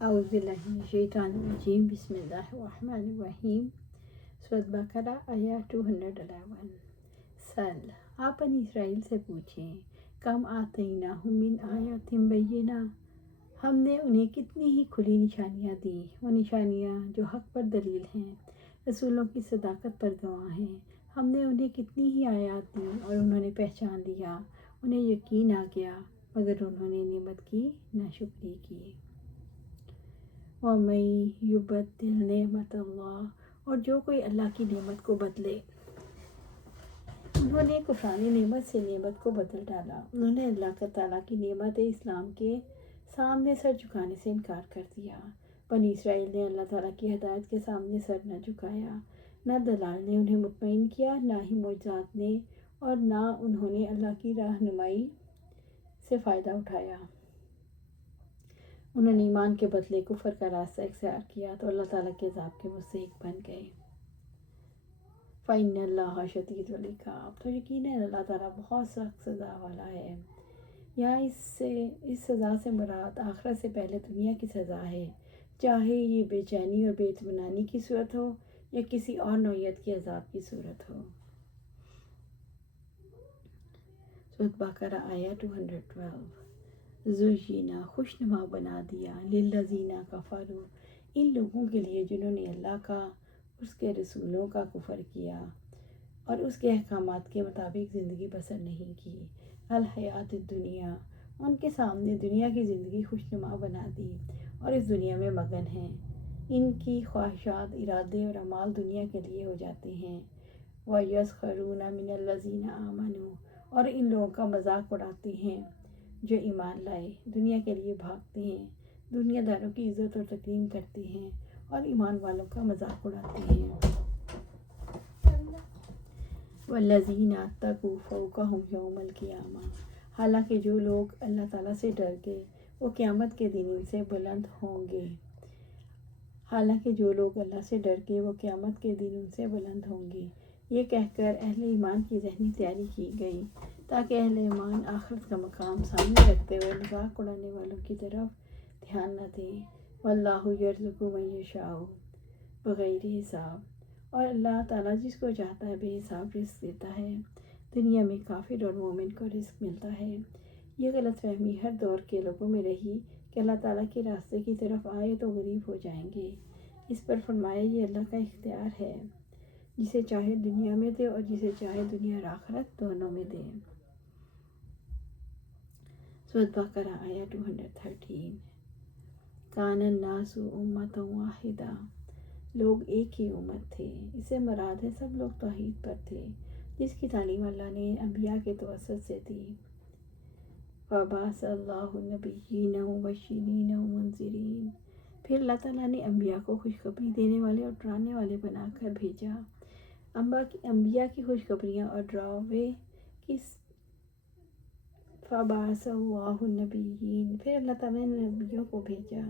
اعوذ باللہ من الشیطان الرجیم، بسم اللہ الرحمن الرحیم۔ سورۃ بقرہ آیت 211۔ سل، آپ بنی اسرائیل سے پوچھیں، کم آتیناہم من آیات بینہ، ہم نے انہیں کتنی ہی کھلی نشانیاں دیں، وہ نشانیاں جو حق پر دلیل ہیں، رسولوں کی صداقت پر گواہ ہیں۔ ہم نے انہیں کتنی ہی آیات دیں اور انہوں نے پہچان لیا، انہیں یقین آ گیا، مگر انہوں نے نعمت کی ناشکری کی۔ وَمَن یُبَدِّلْ نِعْمَتَ اللَّہِ، اور جو کوئی اللہ کی نعمت کو بدلے۔ انہوں نے کفران نعمت سے نعمت کو بدل ڈالا، انہوں نے اللہ تعالیٰ کی نعمت اسلام کے سامنے سر جھکانے سے انکار کر دیا۔ بنی اسرائیل نے اللہ تعالیٰ کی ہدایت کے سامنے سر نہ جھکایا، نہ دلال نے انہیں مطمئن کیا، نہ ہی معجزات نے، اور نہ انہوں نے اللہ کی رہنمائی سے فائدہ اٹھایا۔ انہوں نے ایمان کے بدلے کفر کا راستہ اختیار کیا تو اللہ تعالیٰ کے عذاب کے مستحق بن گئے۔ فَإِنَّ اللَّهَ شَدِيدُ الْعِقَابِ، تو یقیناً اللہ تعالیٰ بہت سخت سزا والا ہے۔ یہاں اس سزا سے مراد آخرت سے پہلے دنیا کی سزا ہے، چاہے یہ بے چینی اور بے اطمینانی کی صورت ہو یا کسی اور نوعیت کے عذاب کی صورت ہو۔ سورۃ بقرہ آیت 212۔ زُیِّنَ، خوشنما بنا دیا، لِلَّذِینَ کَفَرُوا، ان لوگوں کے لیے جنہوں نے اللہ کا، اس کے رسولوں کا کفر کیا اور اس کے احکامات کے مطابق زندگی بسر نہیں کی، الحیات الدنیا، ان کے سامنے دنیا کی زندگی خوشنما بنا دی اور اس دنیا میں مگن ہیں۔ ان کی خواہشات، ارادے اور اعمال دنیا کے لیے ہو جاتے ہیں۔ وَیَسْخَرُونَ مِنَ الَّذِینَ آمَنُوا، اور ان لوگوں کا مذاق اڑاتے ہیں جو ایمان لائے، دنیا کے لیے بھاگتے ہیں، دنیا داروں کی عزت اور تکریم کرتے ہیں اور ایمان والوں کا مذاق اڑاتے ہیں۔ وَالَّذِینَ اتَّقُوا فَوْقَهُمْ یَوْمَ الْقِیَامَةِ، حالانکہ جو لوگ اللہ تعالیٰ سے ڈر گئے وہ قیامت کے دن ان سے بلند ہوں گے۔ حالانکہ جو لوگ اللہ سے ڈر گئے وہ قیامت کے دن ان سے بلند ہوں گے۔ یہ کہہ کر اہل ایمان کی ذہنی تیاری کی گئی تاکہ اہل ایمان آخرت کا مقام سامنے رکھتے ہوئے مذاق اڑانے والوں کی طرف دھیان نہ دیں۔ وَاللَّهُ يَرْزُقُ مَن يَشَاءُ بِغَیرِ حساب، اور اللہ تعالیٰ جس کو چاہتا ہے بے حساب رزق دیتا ہے۔ دنیا میں کافر اور مومن کو رزق ملتا ہے۔ یہ غلط فہمی ہر دور کے لوگوں میں رہی کہ اللہ تعالیٰ کے راستے کی طرف آئے تو غریب ہو جائیں گے۔ اس پر فرمایا یہ اللہ کا اختیار ہے، جسے چاہے دنیا میں دے اور جسے چاہے دنیا اور آخرت دونوں میں دے۔ سورۃ بقرہ آیت 213۔ کان الناس امۃ واحدہ، لوگ ایک ہی امت تھے، اس سے مراد ہے سب لوگ توحید پر تھے جس کی تعلیم اللہ نے انبیاء کے توسط سے دی۔ فَبَعَثَ اللَّهُ النَّبِيِّينَ مُبَشِّرِينَ وَمُنذِرِينَ، پھر اللہ تعالیٰ نے انبیاء کو خوشخبری دینے والے اور ڈرانے والے بنا کر بھیجا۔ انبیاء کی خوشخبریاں اور ڈراوے کس فَبَعَثَ اللَّهُ النَّبِيِّينَ، پھر اللہ تعالیٰ نے نبیوں کو بھیجا،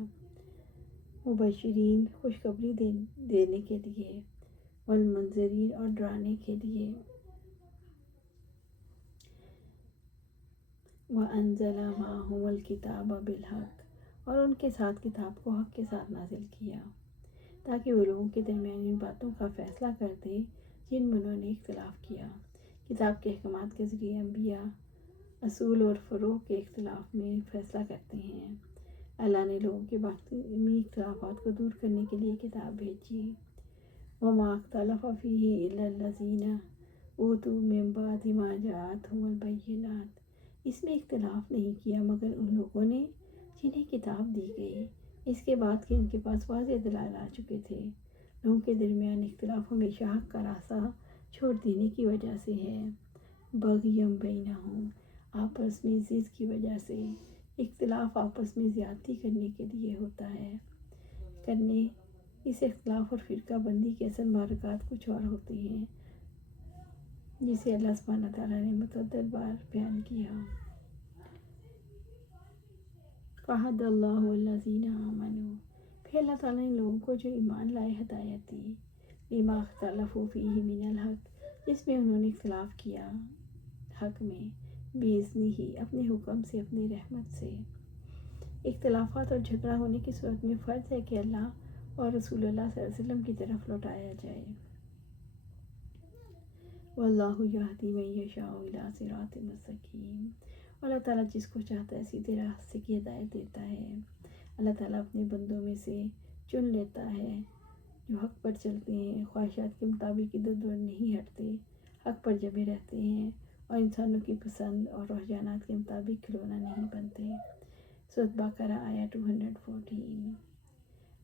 مبشرین خوشخبری دینے کے لیے، والمنذرین اور ڈرانے کے لیے۔ وَأَنزَلَ مَعَهُمُ الْكِتَابَ بِالْحَقِّ، اور ان کے ساتھ کتاب کو حق کے ساتھ نازل کیا تاکہ وہ لوگوں کے درمیان ان باتوں کا فیصلہ کر دے جن میں انہوں نے اختلاف کیا۔ کتاب کے احکامات کے ذریعے انبیاء اصول اور فروع کے اختلاف میں فیصلہ کرتے ہیں۔ اللہ نے لوگوں کے باطنی اختلافات کو دور کرنے کے لیے کتاب بھیجی۔ وَمَا اخْتَلَفَ فِيهِ إِلَّا الَّذِينَ أُوتُوا مِن بَعْدِ مَا جَاءَتْهُمُ الْبَيِّنَاتُ، اس میں اختلاف نہیں کیا مگر ان لوگوں نے جنہیں کتاب دی گئی اس کے بعد کہ ان کے پاس واضح دلائل آ چکے تھے۔ لوگوں کے درمیان اختلاف ہمیشہ حق کا راستہ چھوڑ دینے کی وجہ سے ہے۔ بغیم بینہم، آپس میں ضد کی وجہ سے، اختلاف آپس میں زیادتی کرنے کے لیے ہوتا ہے۔ اس اختلاف اور فرقہ بندی کے اصل محرکات کچھ اور ہوتے ہیں جسے اللہ سبحانہ تعالیٰ نے متعدد بار بیان کیا۔ وَعَدَ اللَّهُ الَّذِينَ آمَنُوا، پھر اللہ تعالیٰ نے لوگوں کو جو ایمان لائے ہدایت دی، لِمَا اخْتَلَفُوا فِيهِ مِنَ الْحَقِّ، جس میں انہوں نے اختلاف کیا حق میں، بِإِذْنِهِ، اپنے حکم سے، اپنی رحمت سے۔ اختلافات اور جھگڑا ہونے کی صورت میں فرض ہے کہ اللہ اور رسول اللہ صلی اللہ علیہ وسلم کی طرف لوٹایا جائے۔ واللہ یہدی من یشاء الی صراط مستقیم۔ اللہ تعالیٰ جس کو چاہتا ہے سیدھے راستے کی ہدایت دیتا ہے۔ اللہ تعالیٰ اپنے بندوں میں سے چن لیتا ہے جو حق پر چلتے ہیں، خواہشات کے مطابق ادھر ادھر نہیں ہٹتے، حق پر جمے رہتے ہیں اور انسانوں کی پسند اور رجحانات کے مطابق کھلونا نہیں بنتے۔ سورۃ بقرہ آیہ 214۔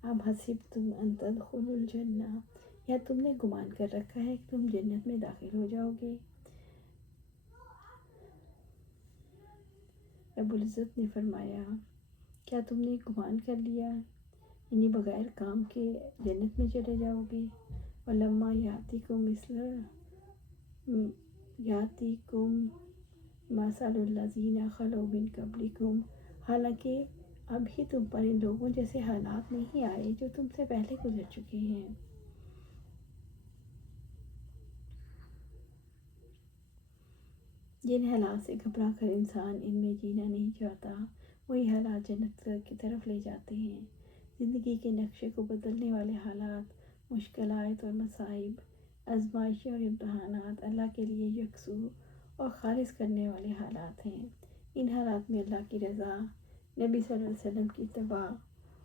ام حسبتم ان تدخلوا الجنہ، یا تم نے گمان کر رکھا ہے کہ تم جنت میں داخل ہو جاؤ گے؟ رب العزت نے فرمایا، کیا تم نے گمان کر لیا یعنی بغیر کام کے جنت میں چلے جاؤ گے؟ وَلَمَّا یَأْتِکُم مَثَلُ الَّذِینَ خَلَوْا مِن قَبْلِکُم، حالانکہ ابھی تم پر ان لوگوں جیسے حالات نہیں آئے جو تم سے پہلے گزر چکے ہیں۔ جن حالات سے گھبرا کر انسان ان میں جینا نہیں چاہتا، وہی حالات جنت کی طرف لے جاتے ہیں۔ زندگی کے نقشے کو بدلنے والے حالات، مشکلات اور مصائب، آزمائشیں اور امتحانات اللہ کے لیے یکسو اور خالص کرنے والے حالات ہیں۔ ان حالات میں اللہ کی رضا، نبی صلی اللہ علیہ وسلم کی اتباع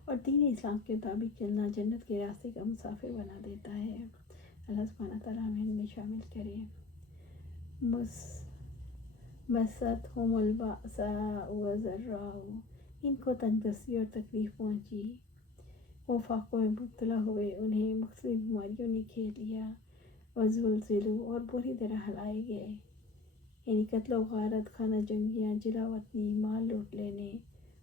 اور دین اسلام کے مطابق چلنا جنت کے راستے کا مسافر بنا دیتا ہے۔ اللہ سبحانہ تعالیٰ ہمیں ان میں شامل کرے۔ مَسَّتْهُمُ الْبَأْسَاءُ وَالضَّرَّاءُ، ان کو تنگ دستی اور تکلیف پہنچی، وہ فاقوں میں مبتلا ہوئے، انہیں مختلف بیماریوں نے گھیر لیا، وَزُلْزِلُوا، اور بری طرح ہلائے گئے، یعنی قتل و غارت، خانہ جنگیاں، جلا وطنی، مال لوٹ لینے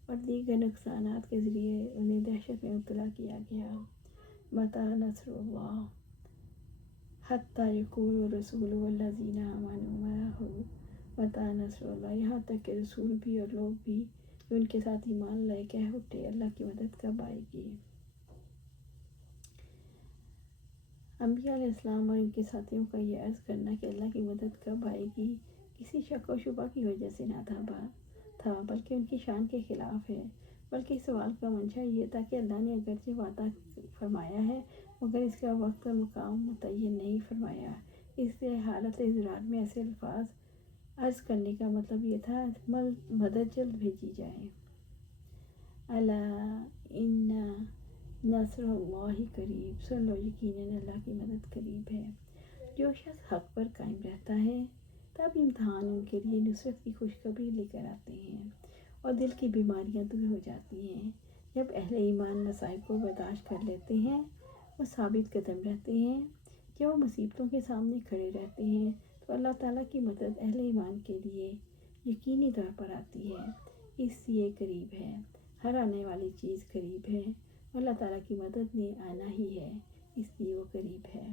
اور دیگر نقصانات کے ذریعے انہیں دہشت میں مبتلا کیا گیا۔ متی نصر اللہ حتی یقول الرسول والذین آمنوا معہ متی نصر اللہ، یہاں تک کہ رسول بھی اور لوگ بھی جو ان کے ساتھ ایمان لائے کہہ اٹھے، اللہ کی مدد کب آئے گی؟ انبیاء علیہ السلام اور ان کے ساتھیوں کا یہ عرض کرنا کہ اللہ کی مدد کب آئے گی کسی شک و شبہ کی وجہ سے نہ تھا بلکہ ان کی شان کے خلاف ہے، بلکہ اس سوال کا منشا یہ تھا کہ اللہ نے اگرچہ وعدہ فرمایا ہے مگر اس کا وقت اور مقام متعین نہیں فرمایا، اس لیے حالت اضطرار میں ایسے الفاظ عرض کرنے کا مطلب یہ تھا مدد جلد بھیجی جائے۔ الا ان نصر اللہ قریب، سن لو یقیناً اللہ کی مدد قریب ہے۔ جو شخص حق پر قائم رہتا ہے تب امتحان ان کے لیے نصرت کی خوشخبری لے کر آتے ہیں اور دل کی بیماریاں دور ہو جاتی ہیں۔ جب اہل ایمان مصائب کو برداشت کر لیتے ہیں اور ثابت قدم رہتے ہیں، جب وہ مصیبتوں کے سامنے کھڑے رہتے ہیں تو اللہ تعالیٰ کی مدد اہل ایمان کے لیے یقینی طور پر آتی ہے، اس لیے قریب ہے، ہر آنے والی چیز قریب ہے، اللہ تعالیٰ کی مدد نے آنا ہی ہے، اس لیے وہ قریب ہے۔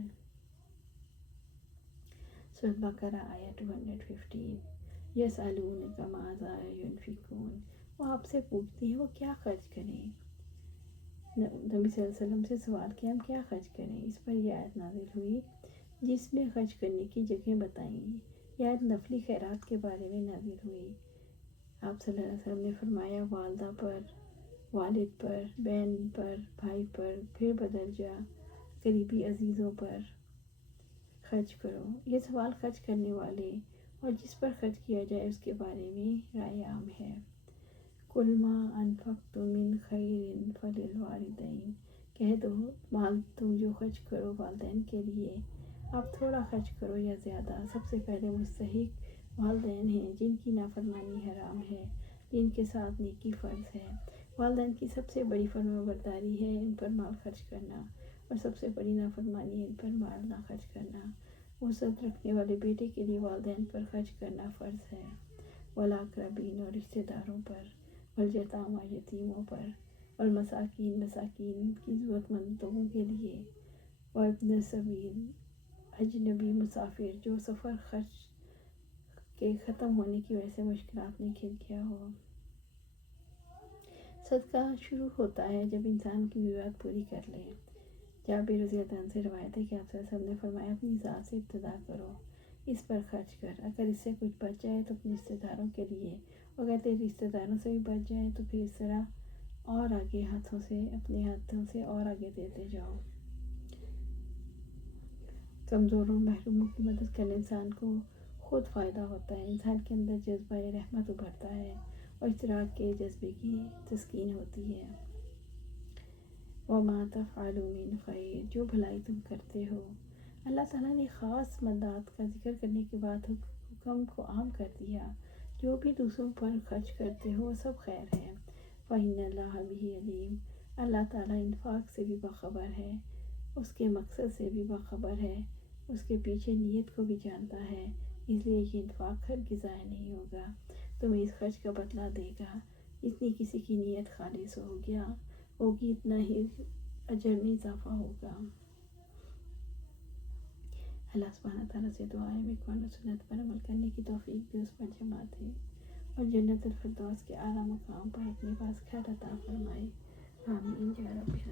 سورۃ بقرہ آیہ 215۔ یسألونک ماذا ینفقون، وہ آپ سے پوچھتے ہیں وہ کیا خرچ کریں۔ نبی صلی اللہ علیہ وسلم سے سوال کیا ہم کیا خرچ کریں، اس پر یہ آیت نازل ہوئی جس میں خرچ کرنے کی جگہیں بتائیں گی۔ یہ آیت نفلی خیرات کے بارے میں نازل ہوئی۔ آپ صلی اللہ علیہ وسلم نے فرمایا والدہ پر، والد پر، بہن پر، بھائی پر، پھر بدرجہ قریبی عزیزوں پر خرچ کرو۔ یہ سوال خرچ کرنے والے اور جس پر خرچ کیا جائے اس کے بارے میں رائے عام ہے۔ قُلْ مَا أَنفَقْتُم مِّن خَيْرٍ فَلِلْوَالِدَيْنِ، کہہ دو مال تم جو خرچ کرو والدین کے لیے، آپ تھوڑا خرچ کرو یا زیادہ، سب سے پہلے مستحق والدین ہیں جن کی نافرمانی حرام ہے، جن کے ساتھ نیکی فرض ہے۔ والدین کی سب سے بڑی فرمانبرداری ہے ان پر مال خرچ کرنا، اور سب سے بڑی نافرمانی ہے ان پر مال نہ خرچ کرنا۔ وسعت رکھنے والے بیٹے کے لیے والدین پر خرچ کرنا فرض ہے، والاقربین اور رشتہ داروں پر، والیتامیٰ یتیموں پر، والمساکین مساکین کی ضرورت مند لوگوں کے لیے، وابن السبیل اجنبی مسافر جو سفر خرچ کے ختم ہونے کی وجہ سے مشکلات میں گر گیا ہو۔ صدقہ شروع ہوتا ہے جب انسان کی ضرورت پوری کر لے۔ جابر رضی اللہ عنہ سے روایت ہے کہ آپ صلی اللہ علیہ وسلم نے فرمایا اپنی ذات سے ابتدا کرو، اس پر خرچ کر، اگر اس سے کچھ بچ جائے تو اپنے رشتہ داروں کے لیے، اگر تیرے رشتہ داروں سے بھی بچ جائے تو پھر اس طرح اور آگے اپنے ہاتھوں سے اور آگے دیتے جاؤ۔ کمزوروں محروموں کی مدد کرنے انسان کو خود فائدہ ہوتا ہے، انسان کے اندر جذبہ رحمت ابھرتا ہے اور اشتراک کے جذبے کی تسکین ہوتی ہے۔ وَمَا تَفْعَلُوا مِنْ خَيْرٍ، جو بھلائی تم کرتے ہو۔ اللہ تعالیٰ نے خاص مدات کا ذکر کرنے کے بعد حکم کو عام کر دیا، جو بھی دوسروں پر خرچ کرتے ہو وہ سب خیر ہے۔ فَإِنَّ اللَّهَ بِهِ عَلِيمٌ، اللہ تعالیٰ انفاق سے بھی باخبر ہے، اس کے مقصد سے بھی باخبر ہے، اس کے پیچھے نیت کو بھی جانتا ہے، اس لیے یہ انفاق ہرگز ضائع نہیں ہوگا، تمہیں اس خرچ کا بدلہ دے گا۔ جتنی کسی کی نیت خالص ہوگی اتنا ہی اجر میں اضافہ ہوگا۔ اللہ سبحانہ تعالیٰ سے دعا ہے ہمیں قرآن و سنت پر عمل کرنے کی توفیق دے، اس پر جمع دے اور جنت الفردوس کے اعلیٰ مقام پر اپنے پاس گھر عطا فرمائے۔ آمین یا رب۔